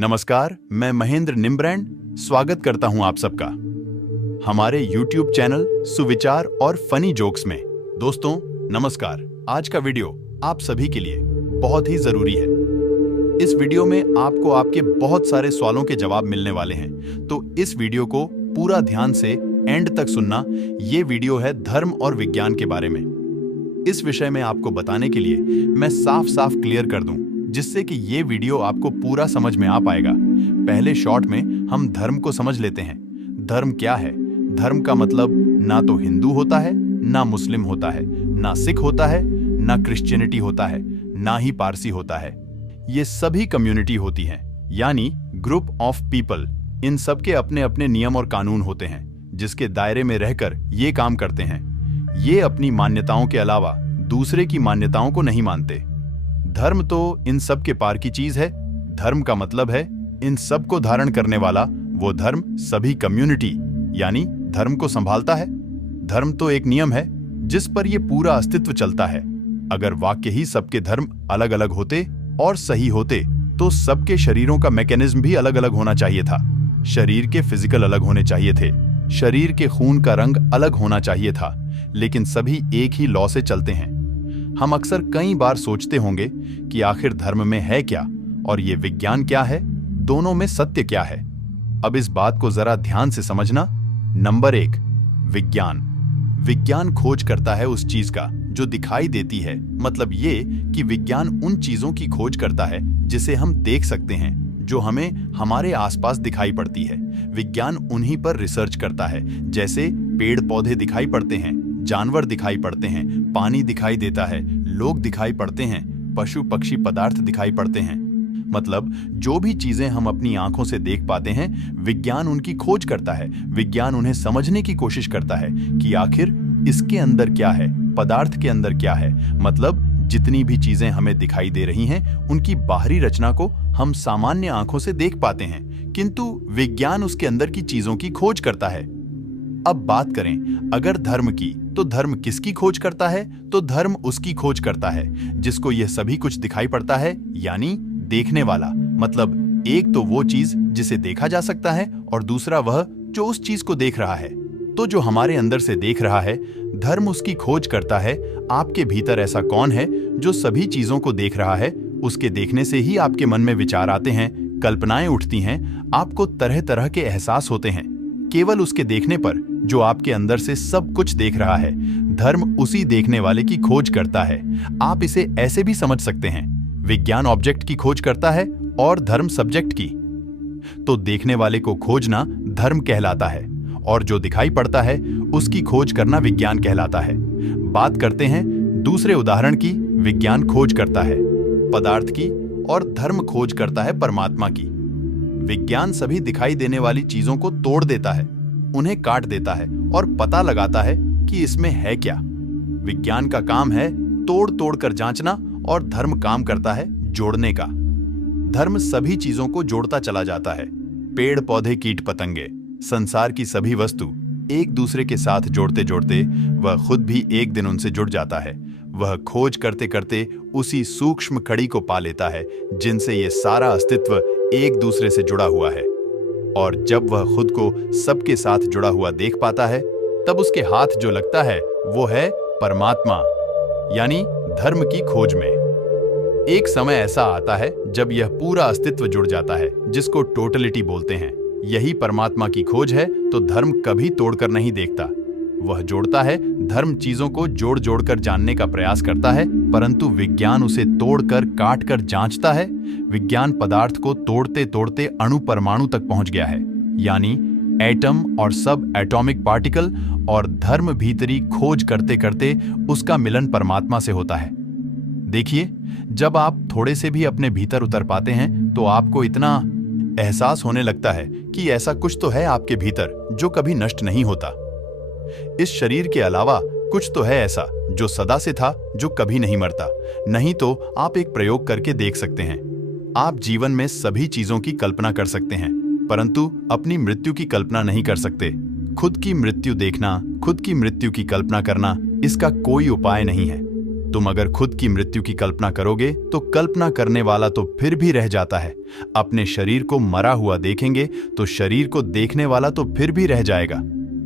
नमस्कार, मैं महेंद्र निम्ब्रैंड स्वागत करता हूं आप सबका हमारे YouTube चैनल सुविचार और फनी जोक्स में। दोस्तों नमस्कार, आज का वीडियो आप सभी के लिए बहुत ही जरूरी है। इस वीडियो में आपको आपके बहुत सारे सवालों के जवाब मिलने वाले हैं, तो इस वीडियो को पूरा ध्यान से एंड तक सुनना। ये वीडियो है धर्म और विज्ञान के बारे में। इस विषय में आपको बताने के लिए मैं साफ साफ क्लियर कर दूं, जिससे कि ये वीडियो आपको पूरा समझ में आ पाएगा। पहले शॉर्ट में हम धर्म को समझ लेते हैं। धर्म क्या है? धर्म का मतलब ना तो हिंदू होता है, ना मुस्लिम होता है, ना सिख होता है, ना क्रिश्चियनिटी होता है, ना ही पारसी होता है। ये सभी कम्युनिटी होती हैं, यानी ग्रुप ऑफ पीपल। इन सब के अपने अपने नियम और कानून होते हैं, जिसके दायरे में रहकर ये काम करते हैं। ये अपनी मान्यताओं के अलावा दूसरे की मान्यताओं को नहीं मानते। धर्म तो इन सब के पार की चीज है। धर्म का मतलब है इन सब को धारण करने वाला वो धर्म सभी कम्युनिटी यानी धर्म को संभालता है। धर्म तो एक नियम है जिस पर ये पूरा अस्तित्व चलता है। अगर वाक्य ही सबके धर्म अलग अलग होते और सही होते तो सबके शरीरों का मैकेनिज्म भी अलग अलग होना चाहिए था। शरीर के फिजिकल अलग होने चाहिए थे, शरीर के खून का रंग अलग होना चाहिए था, लेकिन सभी एक ही लॉ से चलते हैं। हम अक्सर कई बार सोचते होंगे कि आखिर धर्म में है क्या और ये विज्ञान क्या है, दोनों में सत्य क्या है। अब इस बात को जरा ध्यान से समझना। नंबर 1, विज्ञान। विज्ञान खोज करता है उस चीज का जो दिखाई देती है। मतलब ये कि विज्ञान उन चीजों की खोज करता है जिसे हम देख सकते हैं, जो हमें हमारे आसपास दिखाई पड़ती है। विज्ञान उन्हीं पर रिसर्च करता है, जैसे पेड़ पौधे दिखाई पड़ते हैं, जानवर दिखाई पड़ते हैं, पानी दिखाई देता है, लोग दिखाई पड़ते हैं, पशु पक्षी पदार्थ दिखाई पड़ते हैं। मतलब जो भी चीजें हम अपनी आंखों से देख पाते हैं, विज्ञान उनकी खोज करता है। विज्ञान उन्हें समझने की कोशिश करता है कि आखिर इसके अंदर क्या है, पदार्थ के अंदर क्या है। मतलब जितनी भी चीजें हमें दिखाई दे रही हैं, उनकी बाहरी रचना को हम सामान्य आंखों से देख पाते हैं, किंतु विज्ञान उसके अंदर की चीजों की खोज करता है। अब बात करें अगर धर्म की, तो धर्म किसकी खोज करता है? तो धर्म उसकी खोज करता है जिसको यह सभी कुछ दिखाई पड़ता है, यानी देखने वाला। मतलब एक तो वो चीज जिसे देखा जा सकता है और दूसरा वह जो उस चीज को देख रहा है। तो जो हमारे अंदर से देख रहा है, धर्म उसकी खोज करता है। आपके भीतर ऐसा कौन है जो सभी चीजों को देख रहा है? उसके देखने से ही आपके मन में विचार आते हैं, कल्पनाएं उठती हैं, आपको तरह तरह के एहसास होते हैं। केवल उसके देखने पर जो आपके अंदर से सब कुछ देख रहा है, धर्म उसी देखने वाले की खोज करता है। आप इसे ऐसे भी समझ सकते हैं, विज्ञान ऑब्जेक्ट की खोज करता है और धर्म सब्जेक्ट की। तो देखने वाले को खोजना धर्म कहलाता है और जो दिखाई पड़ता है उसकी खोज करना विज्ञान कहलाता है। बात करते हैं दूसरे उदाहरण की। विज्ञान खोज करता है पदार्थ की और धर्म खोज करता है परमात्मा की। विज्ञान सभी दिखाई देने वाली चीजों को तोड़ देता है, उन्हें काट देता है और पता लगाता है कि इसमें है क्या। विज्ञान का काम है तोड़ तोड़ कर जांचना और धर्म काम करता है जोड़ने का। धर्म सभी चीजों को जोड़ता चला जाता है। पेड़ पौधे, कीट पतंगे, संसार की सभी वस्तु एक दूसरे के साथ जोड़ते जोड़ते वह खुद भी एक दिन उनसे जुड़ जाता है। वह खोज करते करते उसी सूक्ष्म कड़ी को पा लेता है जिनसे ये सारा अस्तित्व एक दूसरे से जुड़ा हुआ है। और जब वह खुद को सबके साथ जुड़ा हुआ देख पाता है, तब उसके हाथ जो लगता है वो है परमात्मा, यानी धर्म की खोज में। एक समय ऐसा आता है जब यह पूरा अस्तित्व जुड़ जाता है, जिसको टोटलिटी बोलते हैं। यही परमात्मा की खोज है। तो धर्म कभी तोड़कर नहीं देखता, वह जोड़ता है। धर्म चीजों को जोड़ जोड़ कर जानने का प्रयास करता है, परंतु विज्ञान उसे तोड़कर काट कर जांचता है। विज्ञान पदार्थ को तोड़ते तोड़ते अणु परमाणु तक पहुंच गया है, यानी एटम और सब एटॉमिक पार्टिकल। और धर्म भीतरी खोज करते करते उसका मिलन परमात्मा से होता है। देखिए, जब आप थोड़े से भी अपने भीतर उतर पाते हैं तो आपको इतना एहसास होने लगता है कि ऐसा कुछ तो है आपके भीतर जो कभी नष्ट नहीं होता। इस शरीर के अलावा कुछ तो है ऐसा जो सदा से था, जो कभी नहीं मरता। नहीं तो आप एक प्रयोग करके देख सकते हैं। आप जीवन में सभी चीजों की कल्पना कर सकते हैं, परंतु अपनी मृत्यु की कल्पना नहीं कर सकते। खुद की मृत्यु देखना, खुद की मृत्यु की कल्पना करना, इसका कोई उपाय नहीं है। तुम अगर खुद की मृत्यु की कल्पना करोगे तो कल्पना करने वाला तो फिर भी रह जाता है। अपने शरीर को मरा हुआ देखेंगे तो शरीर को देखने वाला तो फिर भी रह जाएगा।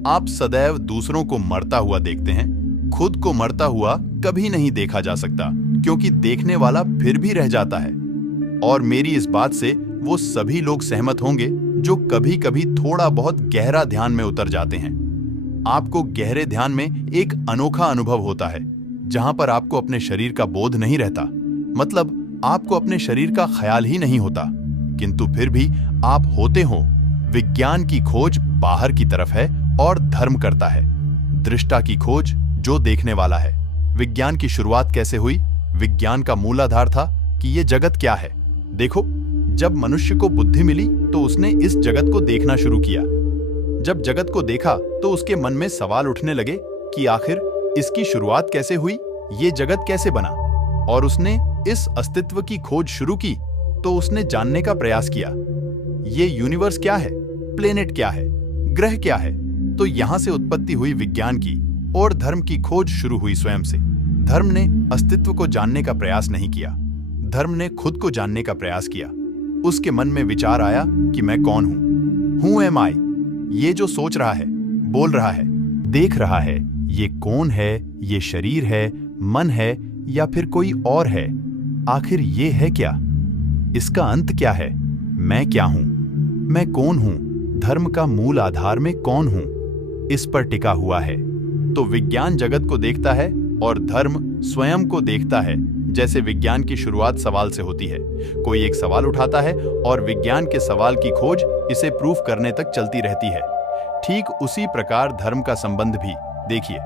आप सदैव दूसरों को मरता हुआ देखते हैं, खुद को मरता हुआ कभी नहीं देखा जा सकता, क्योंकि देखने वाला फिर भी रह जाता है। और मेरी इस बात से वो सभी लोग सहमत होंगे जो कभी कभी थोड़ा बहुत गहरा ध्यान में उतर जाते हैं। आपको गहरे ध्यान में एक अनोखा अनुभव होता है, जहां पर आपको अपने शरीर का बोध नहीं रहता, मतलब आपको अपने शरीर का ख्याल ही नहीं होता, किंतु फिर भी आप होते हो। विज्ञान की खोज बाहर की तरफ है और धर्म करता है। दृष्टा की खोज जो देखने वाला है। विज्ञान की शुरुआत कैसे हुई? विज्ञान का मूलाधार था कि ये जगत क्या है। देखो, जब मनुष्य को बुद्धि मिली तो उसने इस जगत को देखना शुरू किया। जब जगत को देखा तो उसके मन में सवाल उठने लगे कि आखिर इसकी शुरुआत कैसे हुई, ये जगत कैसे बना। और उसने इस अस्तित्व की खोज शुरू की तो उसने जानने का प्रयास किया, ये यूनिवर्स क्या है, प्लेनेट क्या है, ग्रह क्या है। तो यहां से उत्पत्ति हुई विज्ञान की, और धर्म की खोज शुरू हुई स्वयं से। धर्म ने अस्तित्व को जानने का प्रयास नहीं किया, धर्म ने खुद को जानने का प्रयास किया। उसके मन में विचार आया कि मैं कौन हूं, हु एम आई। ये जो सोच रहा है, बोल रहा है, देख रहा है, ये कौन है? ये शरीर है, मन है, या फिर कोई और है? आखिर ये है क्या? इसका अंत क्या है? मैं क्या हूं? मैं कौन हूं? धर्म का मूल आधार में कौन हूं? इस पर टिका हुआ है। तो विज्ञान जगत को देखता है और धर्म स्वयं को देखता है। जैसे विज्ञान की शुरुआत सवाल से होती है। कोई एक सवाल उठाता है और विज्ञान के सवाल की खोज इसे प्रूफ करने तक चलती रहती है। ठीक उसी प्रकार धर्म का संबंध भी। देखिए,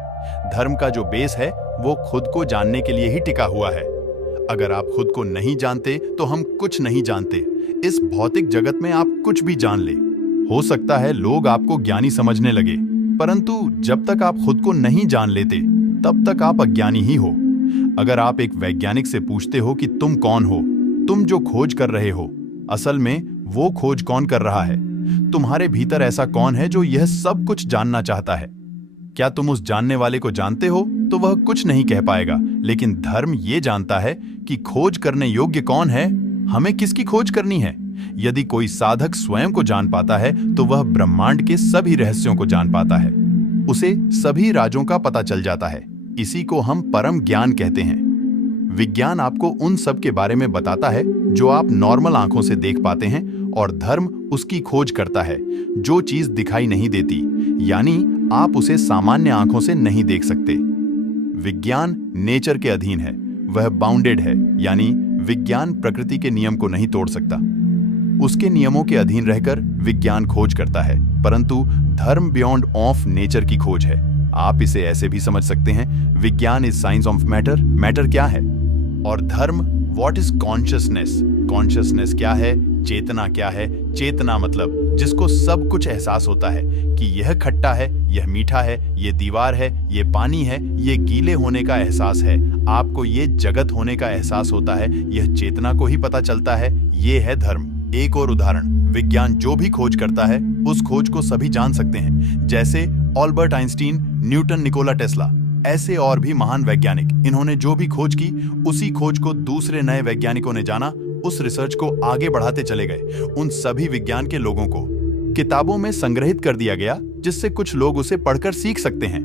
धर्म का जो बेस है वो खुद को जानने के लिए ही टिका हुआ है। अगर आप खुद को नहीं जानते तो हम कुछ नहीं जानते। इस भौतिक जगत में आप कुछ भी जान ले, हो सकता है लोग आपको ज्ञानी समझने लगे, परंतु जब तक आप खुद को नहीं जान लेते तब तक आप अज्ञानी ही हो। अगर आप एक वैज्ञानिक से पूछते हो कि तुम कौन हो, तुम जो खोज कर रहे हो, असल में वो खोज कौन कर रहा है? तुम्हारे भीतर ऐसा कौन है जो यह सब कुछ जानना चाहता है? क्या तुम उस जानने वाले को जानते हो तो वह कुछ नहीं कह पाएगा, लेकिन धर्म ये जानता है कि खोज करने योग्य कौन है, हमें किसकी खोज करनी है। यदि कोई साधक स्वयं को जान पाता है तो वह ब्रह्मांड के सभी रहस्यों को जान पाता है, उसे सभी राजों का पता चल जाता है। इसी को हम परम ज्ञान कहते हैं। विज्ञान आपको उन सब के बारे में बताता है जो आप नॉर्मल आंखों से देख पाते हैं, और धर्म उसकी खोज करता है जो चीज दिखाई नहीं देती, यानी आप उसे सामान्य आंखों से नहीं देख सकते। विज्ञान नेचर के अधीन है, वह बाउंडेड है, यानी विज्ञान प्रकृति के नियम को नहीं तोड़ सकता। उसके नियमों के अधीन रहकर विज्ञान खोज करता है, परंतु धर्म बियॉन्ड ऑफ नेचर की खोज है। आप इसे ऐसे भी समझ सकते हैं, विज्ञान is science of matter. Matter क्या है? और धर्म व्हाट इज कॉन्शियसनेस? कॉन्शियसनेस क्या है? चेतना क्या है? चेतना मतलब जिसको सब कुछ एहसास होता है कि यह खट्टा है, यह मीठा है, यह दीवार है, यह पानी है, यह गीले होने का एहसास है। आपको ये जगत होने का एहसास होता है, यह चेतना को ही पता चलता है। ये है धर्म। एक और उदाहरण, विज्ञान जो भी खोज करता है उस खोज को सभी जान सकते हैं, जैसे Albert Einstein, Newton, Nikola Tesla, ऐसे और भी महान वैज्ञानिक। इन्होंने जो भी खोज की, उसी खोज को दूसरे नए वैज्ञानिकों ने जाना, उस रिसर्च को आगे बढ़ाते चले गए। उन सभी विज्ञान के लोगों को किताबों में संग्रहित कर दिया गया, जिससे कुछ लोग उसे पढ़कर सीख सकते हैं,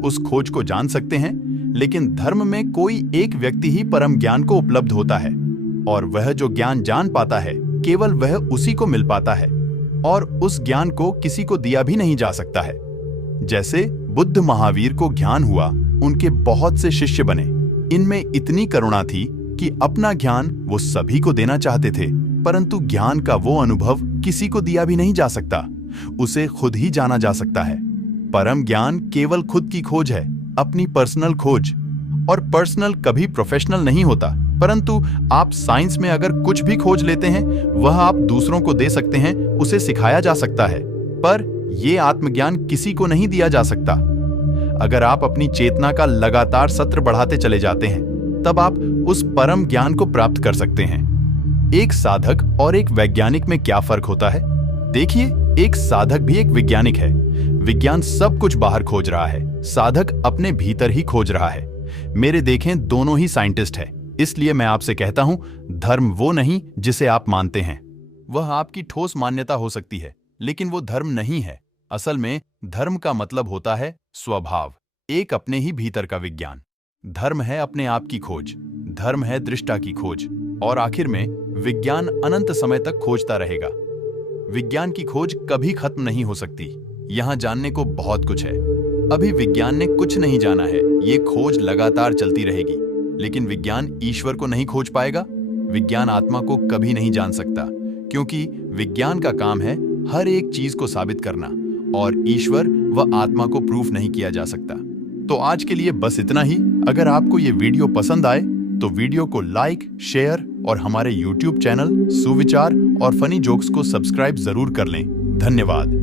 उस खोज को जान सकते हैं। लेकिन धर्म में कोई एक व्यक्ति ही परम ज्ञान को उपलब्ध होता है, और वह जो ज्ञान जान पाता है केवल वह उसी को मिल पाता है, और उस ज्ञान को किसी को दिया भी नहीं जा सकता है। जैसे बुद्ध महावीर को ज्ञान हुआ, उनके बहुत से शिष्य बने। इनमें इतनी करुणा थी कि अपना ज्ञान वो सभी को देना चाहते थे, परंतु ज्ञान का वो अनुभव किसी को दिया भी नहीं जा सकता, उसे खुद ही जाना जा सकता है। परम ज्ञान केवल खुद की खोज है, अपनी पर्सनल खोज। और पर्सनल कभी प्रोफेशनल नहीं होता, परंतु आप साइंस में अगर कुछ भी खोज लेते हैं वह आप दूसरों को दे सकते हैं, उसे सिखाया जा सकता है, पर यह आत्मज्ञान किसी को नहीं दिया जा सकता। अगर आप अपनी चेतना का लगातार सत्र बढ़ाते चले जाते हैं, तब आप उस परम ज्ञान को प्राप्त कर सकते हैं। एक साधक और एक वैज्ञानिक में क्या फर्क होता है? देखिए, एक साधक भी एक वैज्ञानिक है। विज्ञान सब कुछ बाहर खोज रहा है, साधक अपने भीतर ही खोज रहा है। मेरे देखें दोनों ही साइंटिस्ट है, इसलिए मैं आपसे कहता हूं, धर्म वो नहीं जिसे आप मानते हैं। वह आपकी ठोस मान्यता हो सकती है, लेकिन वो धर्म नहीं है। असल में धर्म का मतलब होता है स्वभाव, एक अपने ही भीतर का विज्ञान। धर्म है अपने आप की खोज, धर्म है दृष्टा की खोज, और आखिर में विज्ञान अनंत समय तक खोजता रहेगा। विज्ञान की खोज कभी खत्म नहीं हो सकती। यहाँ जानने को बहुत कुछ है। अभी विज्ञान ने कुछ नहीं जाना है, ये खोज लगातार चलती रहेगी। लेकिन विज्ञान ईश्वर को नहीं खोज पाएगा। विज्ञान आत्मा को कभी नहीं जान सकता, क्योंकि विज्ञान का काम है हर एक चीज को साबित करना, और ईश्वर व आत्मा को प्रूफ नहीं किया जा सकता। तो आज के लिए बस इतना ही। अगर आपको ये वीडियो पसंद आए तो वीडियो को लाइक, शेयर और हमारे YouTube चैनल सुविचार और फनी जोक्स को सब्सक्राइब जरूर कर लें। धन्यवाद।